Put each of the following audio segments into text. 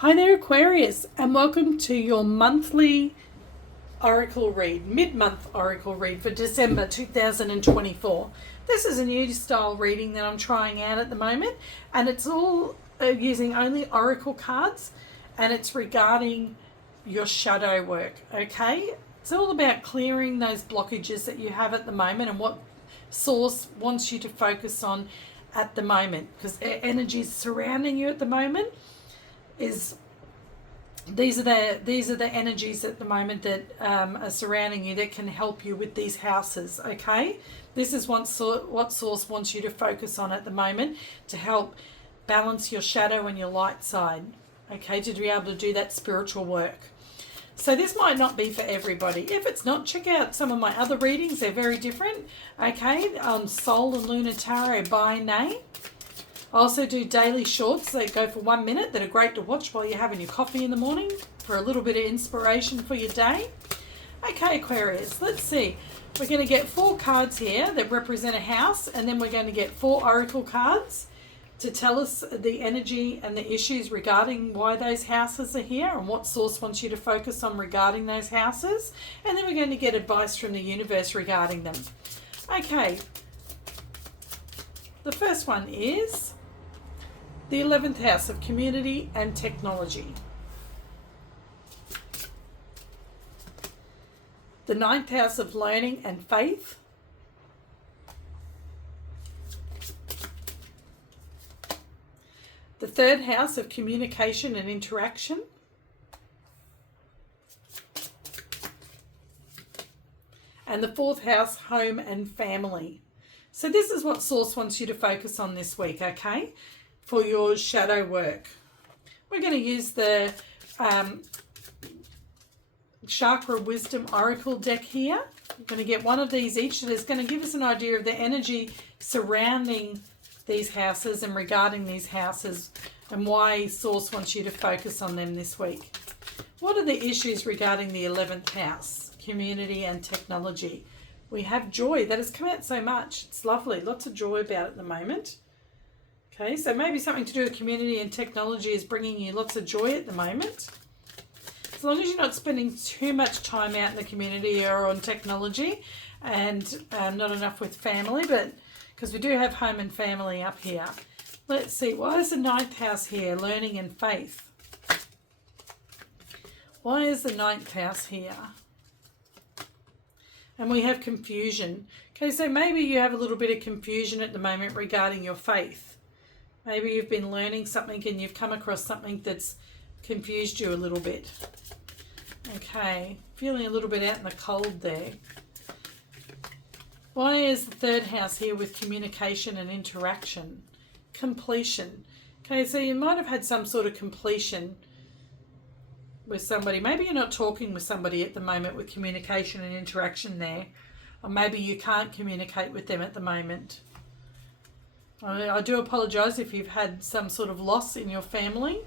Hi there, Aquarius, and welcome to your monthly oracle read, mid-month oracle read for December 2024. This is a new style reading that I'm trying out at the moment, and it's all using only oracle cards, and it's regarding your shadow work, okay? It's all about clearing those blockages that you have at the moment and what source wants you to focus on at the moment, because energies surrounding you at the moment is these are the energies at the moment that are surrounding you that can help you with these houses, okay? This is what source wants you to focus on at the moment to help balance your shadow and your light side, okay, to be able to do that spiritual work. So this might not be for everybody. If it's not, check out some of my other readings. They're very different, okay? Soul and Lunar Tarot by name. I also do daily shorts that go for 1 minute that are great to watch while you're having your coffee in the morning for a little bit of inspiration for your day. Okay, Aquarius, let's see. We're going to get 4 cards here that represent a house, and then we're going to get 4 oracle cards to tell us the energy and the issues regarding why those houses are here and what source wants you to focus on regarding those houses. And then we're going to get advice from the universe regarding them. Okay, the first one is the 11th house of community and technology. The 9th house of learning and faith. The 3rd house of communication and interaction. And the 4th house, home and family. So this is what source wants you to focus on this week, okay? For your shadow work. We're going to use the Chakra Wisdom Oracle deck here. We're going to get one of these each that is going to give us an idea of the energy surrounding these houses and regarding these houses and why source wants you to focus on them this week. What are the issues regarding the 11th house, community and technology? We have joy. That has come out so much. It's lovely. Lots of joy about it at the moment. Okay, so maybe something to do with community and technology is bringing you lots of joy at the moment. As long as you're not spending too much time out in the community or on technology and not enough with family, but because we do have home and family up here. Let's see, why is the 9th house here, learning and faith? Why is the 9th house here? And we have confusion. Okay, so maybe you have a little bit of confusion at the moment regarding your faith. Maybe you've been learning something and you've come across something that's confused you a little bit. Okay, feeling a little bit out in the cold there. Why is the 3rd house here with communication and interaction? Completion. Okay, so you might have had some sort of completion with somebody. Maybe you're not talking with somebody at the moment with communication and interaction there. Or maybe you can't communicate with them at the moment. I do apologise if you've had some sort of loss in your family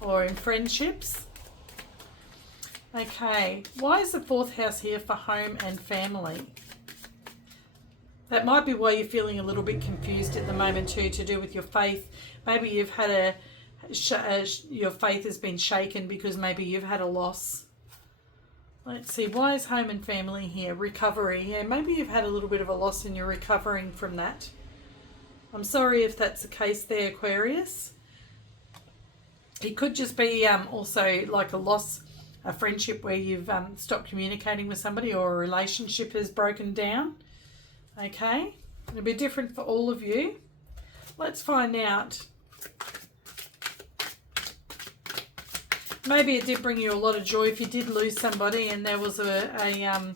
or in friendships. Okay, why is the 4th house here for home and family? That might be why you're feeling a little bit confused at the moment too, to do with your faith. Maybe you've had your faith has been shaken because maybe you've had a loss. Let's see, why is home and family here? Recovery. Yeah, maybe you've had a little bit of a loss and you're recovering from that. I'm sorry if that's the case there, Aquarius. It could just be also like a loss, a friendship where you've stopped communicating with somebody or a relationship has broken down. Okay, it'll be different for all of you. Let's find out. Maybe it did bring you a lot of joy if you did lose somebody and there was a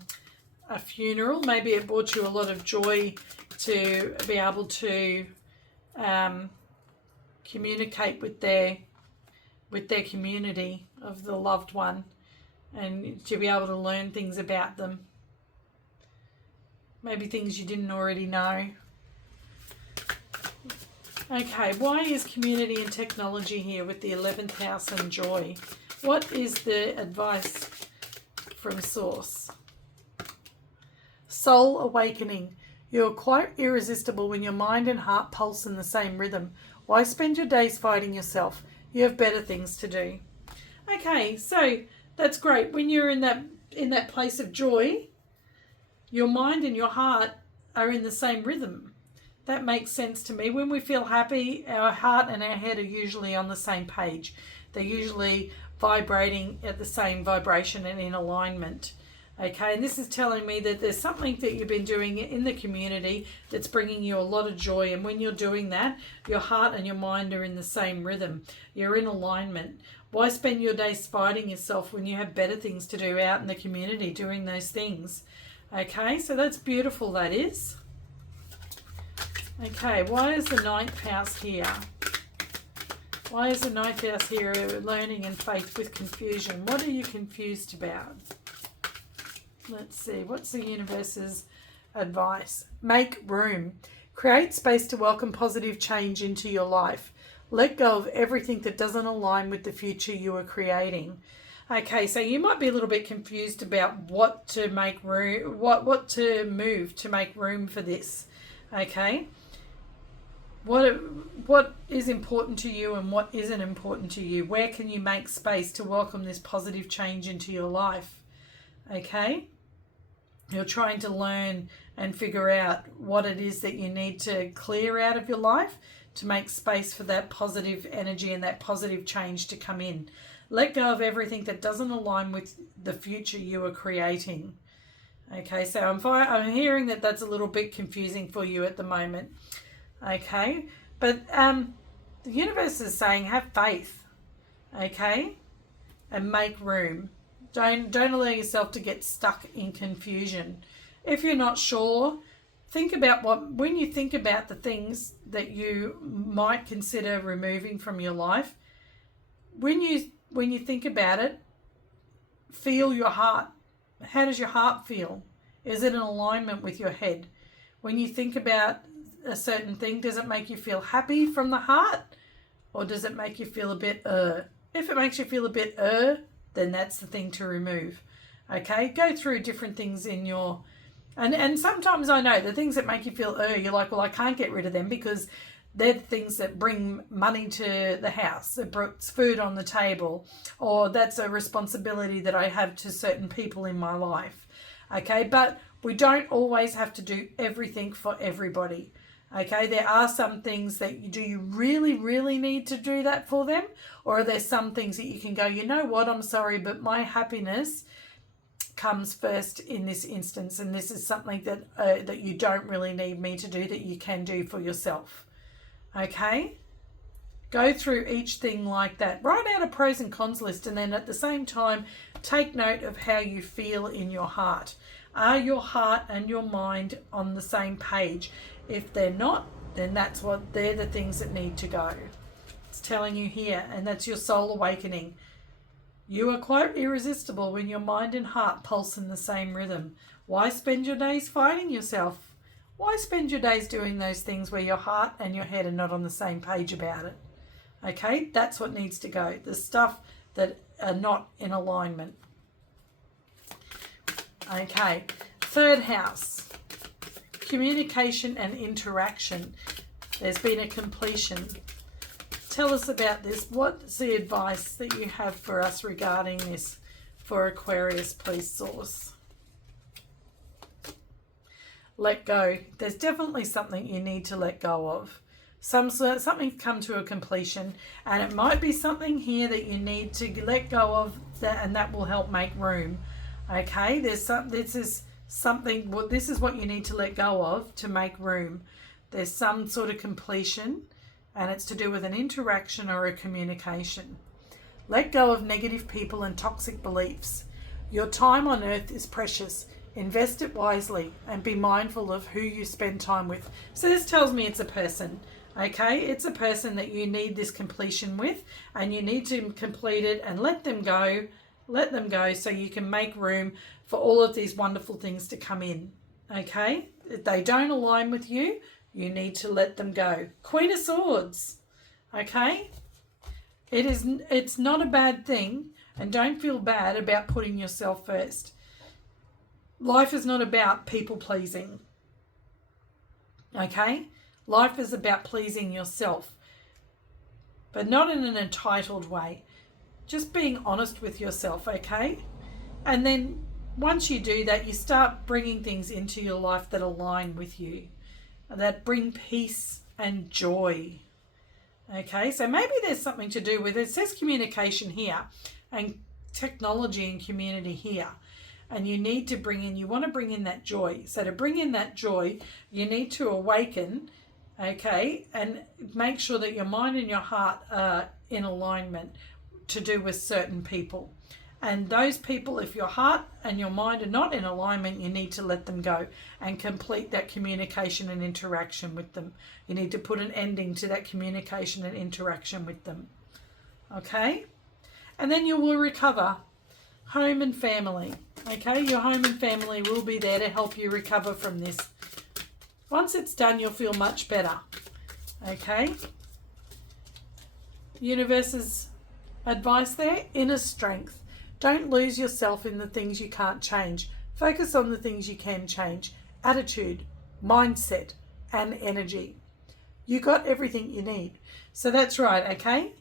funeral. Maybe it brought you a lot of joy to be able to communicate with their community of the loved one and to be able to learn things about them. Maybe things you didn't already know. Okay, why is community and technology here with the 11th house and joy? What is the advice from source? Soul awakening. You are quite irresistible when your mind and heart pulse in the same rhythm. Why spend your days fighting yourself? You have better things to do. Okay, so that's great. When you're in that place of joy, your mind and your heart are in the same rhythm. That makes sense to me. When we feel happy, our heart and our head are usually on the same page. They're usually vibrating at the same vibration and in alignment. Okay, and this is telling me that there's something that you've been doing in the community that's bringing you a lot of joy. And when you're doing that, your heart and your mind are in the same rhythm. You're in alignment. Why spend your days fighting yourself when you have better things to do out in the community doing those things? Okay, so that's beautiful, that is. Okay, why is the ninth house here? Why is the ninth house here, learning and faith with confusion? What are you confused about? Let's see, what's the universe's advice? Make room. Create space to welcome positive change into your life. Let go of everything that doesn't align with the future you are creating. Okay, so you might be a little bit confused about what to make room, what to move to make room for this. Okay, what is important to you and what isn't important to you? Where can you make space to welcome this positive change into your life? Okay, you're trying to learn and figure out what it is that you need to clear out of your life to make space for that positive energy and that positive change to come in. Let go of everything that doesn't align with the future you are creating. Okay, so I'm hearing that that's a little bit confusing for you at the moment. Okay, but the universe is saying have faith. Okay, and make room. Don't allow yourself to get stuck in confusion. If you're not sure, think about when you think about the things that you might consider removing from your life. When you think about it, feel your heart. How does your heart feel? Is it in alignment with your head? When you think about a certain thing, does it make you feel happy from the heart? Or does it make you feel a bit If it makes you feel a bit then that's the thing to remove. Okay, go through different things in your... And sometimes I know the things that make you feel you're like, well, I can't get rid of them because they're the things that bring money to the house. It puts food on the table, or that's a responsibility that I have to certain people in my life. Okay, but we don't always have to do everything for everybody. Okay, there are some things that do you really, really need to do that for them? Or are there some things that you can go, you know what, I'm sorry, but my happiness comes first in this instance, and this is something that you don't really need me to do, that you can do for yourself. Okay, go through each thing like that. Write out a pros and cons list, and then at the same time take note of how you feel in your heart. Are your heart and your mind on the same page? If they're not, then they're the things that need to go. It's telling you here, and that's your soul awakening. You are quite irresistible when your mind and heart pulse in the same rhythm. Why spend your days fighting yourself? Why spend your days doing those things where your heart and your head are not on the same page about it? Okay, that's what needs to go. The stuff that are not in alignment. Okay, third house. Communication and interaction. There's been a completion. Tell us about this. What's the advice that you have for us regarding this for Aquarius, please, source? Let go. There's definitely something you need to let go of. Something come to a completion, and it might be something here that you need to let go of, and that will help make room. Okay, this is what you need to let go of to make room. There's some sort of completion, and it's to do with an interaction or a communication. Let go of negative people and toxic beliefs. Your time on earth is precious. Invest it wisely and be mindful of who you spend time with. So this tells me it's a person. Okay, it's a person that you need this completion with, and you need to complete it and let them go. Let them go so you can make room for all of these wonderful things to come in. Okay, if they don't align with you, you need to let them go. Queen of Swords. Okay, it's not a bad thing, and don't feel bad about putting yourself first. Life is not about people pleasing. Okay, life is about pleasing yourself. but not in an entitled way. Just being honest with yourself, okay? And then once you do that, you start bringing things into your life that align with you, that bring peace and joy. Okay, so maybe there's something to do with, it says communication here and technology and community here. And you need to you want to bring in that joy. So to bring in that joy, you need to awaken, okay, and make sure that your mind and your heart are in alignment to do with certain people. And those people, if your heart and your mind are not in alignment, you need to let them go and complete that communication and interaction with them. You need to put an ending to that communication and interaction with them. Okay? And then you will recover. Home and family. Okay? Your home and family will be there to help you recover from this. Once it's done, you'll feel much better. Okay? Universe's advice there, inner strength. Don't lose yourself in the things you can't change. Focus on the things you can change. Attitude, mindset, and energy. You got everything you need. So that's right, okay?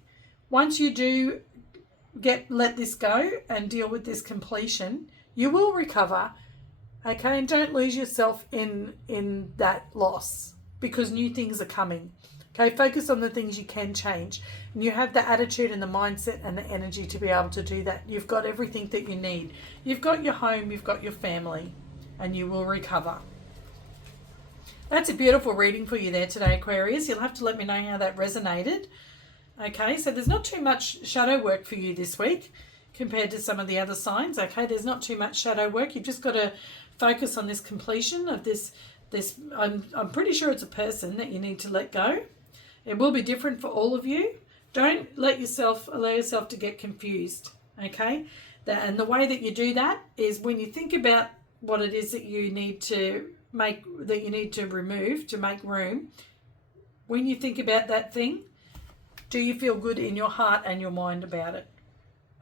Once you do let this go and deal with this completion, you will recover, okay? And don't lose yourself in that loss, because new things are coming. Okay, focus on the things you can change. And you have the attitude and the mindset and the energy to be able to do that. You've got everything that you need. You've got your home, you've got your family, and you will recover. That's a beautiful reading for you there today, Aquarius. You'll have to let me know how that resonated. Okay, so there's not too much shadow work for you this week compared to some of the other signs. Okay, there's not too much shadow work. You've just got to focus on this completion of this. I'm pretty sure it's a person that you need to let go. It will be different for all of you. Don't allow yourself to get confused, okay? And the way that you do that is when you think about what it is that you need to remove to make room. When you think about that thing, do you feel good in your heart and your mind about it,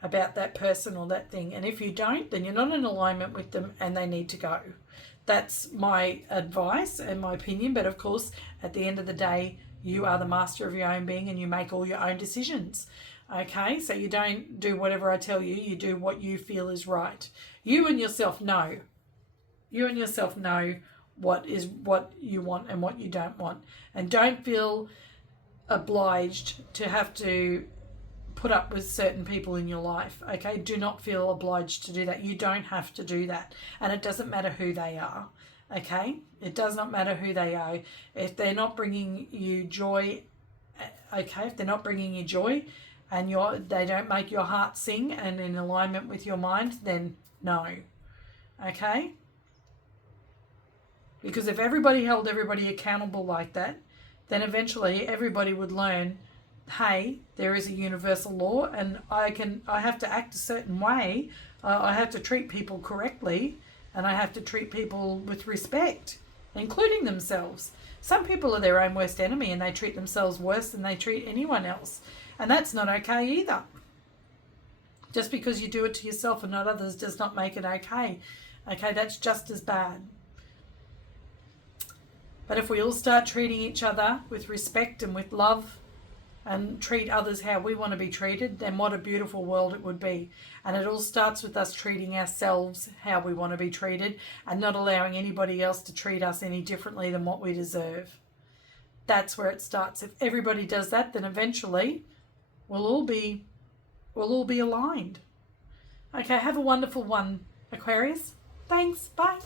about that person or that thing? And if you don't, then you're not in alignment with them and they need to go. That's my advice and my opinion. But of course, at the end of the day, you are the master of your own being and you make all your own decisions. Okay, so you don't do whatever I tell you. You do what you feel is right. You and yourself know. You and yourself know what you want and what you don't want. And don't feel obliged to have to put up with certain people in your life. Okay, do not feel obliged to do that. You don't have to do that. And it doesn't matter who they are. Okay, it does not matter who they are. If they're not bringing you joy, okay, if they're not bringing you joy and they don't make your heart sing and in alignment with your mind, then no. Okay? Because if everybody held everybody accountable like that, then eventually everybody would learn, hey, there is a universal law and I have to act a certain way. I have to treat people correctly. And I have to treat people with respect, including themselves. Some people are their own worst enemy and they treat themselves worse than they treat anyone else. And that's not okay either. Just because you do it to yourself and not others does not make it okay. Okay, that's just as bad. But if we all start treating each other with respect and with love and treat others how we want to be treated, then what a beautiful world it would be. And it all starts with us treating ourselves how we want to be treated and not allowing anybody else to treat us any differently than what we deserve. That's where it starts. If everybody does that, then eventually we'll all be aligned. Okay, have a wonderful one, Aquarius. Thanks. Bye.